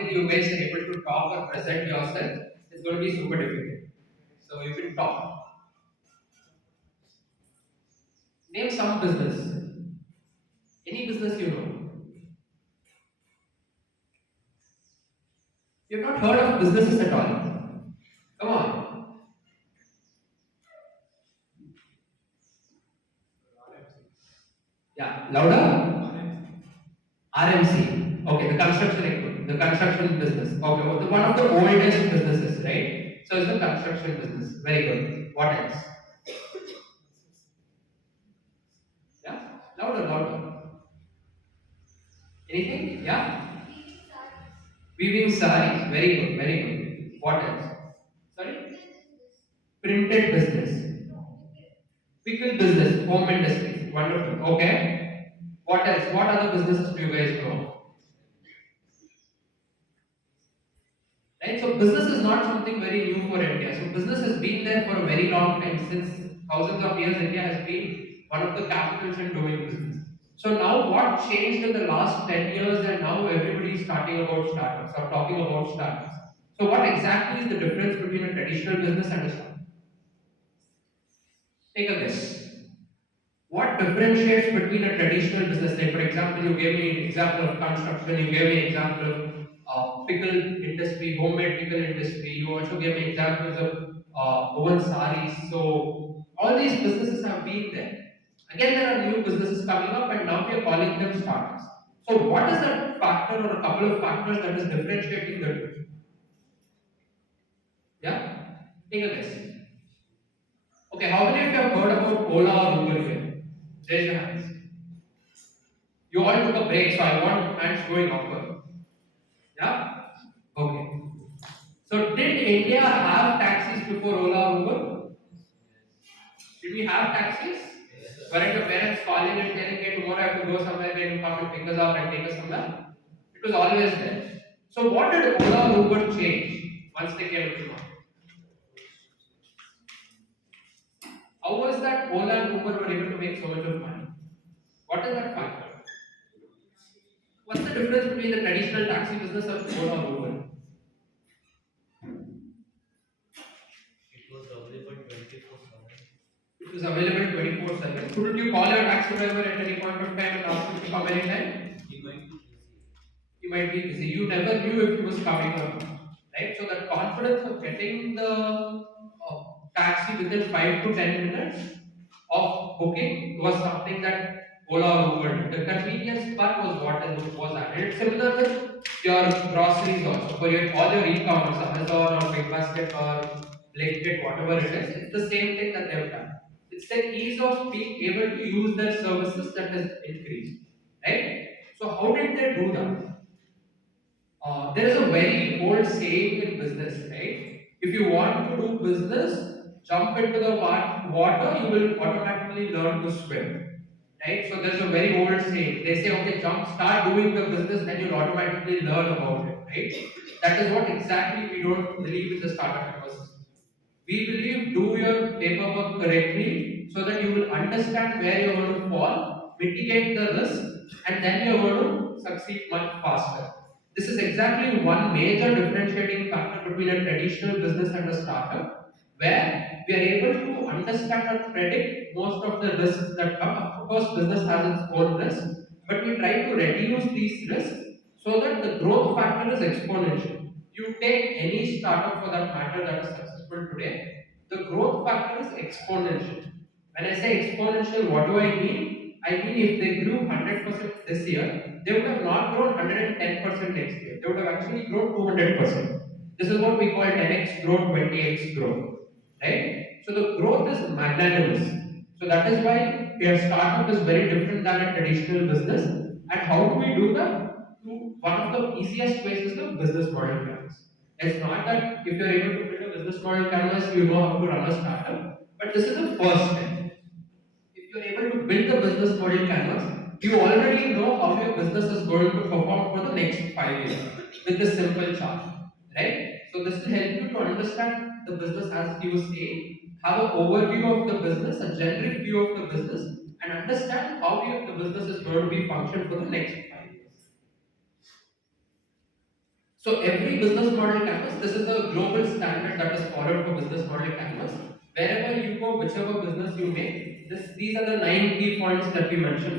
until you guys are able to talk or present yourself, it's going to be super difficult. So you can talk. Name some business. Any business you know. You've not heard of businesses at all. Come on. Yeah, louder. RMC. Okay, the construction equipment, the construction business. Okay, well, one of the oldest businesses, right? So it's the construction business. Very good. What else? Yeah, louder, louder. Anything? Yeah. Weaving sarees. Very good, very good. What else? Sorry? Printed business. Pickle business. Home industry. Wonderful. Okay. What else? What other businesses do you guys know? Right? So business is not something very new for India. So business has been there for a very long time. Since thousands of years, India has been one of the capitals in doing business. So now what changed in the last 10 years and now everybody is starting about startups or talking about startups. So what exactly is the difference between a traditional business and a startup? Take a guess. What differentiates between a traditional business? Like for example, you gave me example of construction, you gave me example of pickle industry, homemade pickle industry. You also gave me examples of woven saris. So all these businesses have been there. Again, there are new businesses coming up, and now we are calling them startups. So what is the factor or a couple of factors that is differentiating the two? Yeah, take a guess. Okay, how many of you have heard about Ola or Uber here? Raise your hands. You all took a break, so I want hands going upward. Yeah? Okay. So did India have taxis before Ola or Uber? Did we have taxis? Weren't the parents calling and telling, hey, tomorrow I have to go somewhere, can you come and pick us up and take us somewhere? It was always there. So what did Ola or Uber change once they came to market? How was that Ola and Uber were able to make so much of money? What is that factor? What's the difference between the traditional taxi business and Ola or Uber? It was available 24/7. Couldn't you call your taxi driver at any point of time and ask him to come anytime? He might be busy. You never knew if he was coming or not. Right? So the confidence of getting the taxi within 5 to 10 minutes of booking was something that Ola or Uber did. The convenience part was what was added. It's similar with your groceries also. For your all your e-commerce, Amazon or Big Basket or Blinkit, whatever it is, it's the same thing that they've done. It's the ease of being able to use their services that has increased. Right? So how did they do that? There is a very old saying in business, right? If you want to do business, jump into the water, you will automatically learn to swim, right? So there's a very old saying. They say, okay, start doing the business, then you'll automatically learn about it, right? That is what exactly we don't believe in the startup ecosystem. We believe do your paperwork correctly so that you will understand where you're going to fall, mitigate the risk, and then you're going to succeed much faster. This is exactly one major differentiating factor between a traditional business and a startup, where we are able to understand and predict most of the risks that come. Of course, business has its own risks, but we try to reduce these risks so that the growth factor is exponential. You take any startup for that matter that is successful today, the growth factor is exponential. When I say exponential, what do I mean? I mean if they grew 100% this year, they would have not grown 110% next year. They would have actually grown 200%. This is what we call 10x growth, 20x growth. Right? So the growth is magnanimous. So that is why a startup is very different than a traditional business. And how do we do that? One of the easiest ways is the business model canvas. It's not that if you're able to build a business model canvas, you know how to run a startup, but this is the first step. If you're able to build the business model canvas, you already know how your business is going to perform for the next 5 years with this simple chart, right? So this will help you to understand the business as you say, have an overview of the business, a generic view of the business, and understand how the business is going to be function for the next 5 years. So every business model canvas, this is the global standard that is followed for business model canvas. Wherever you go, whichever business you make, these are the 9 key points that we mentioned.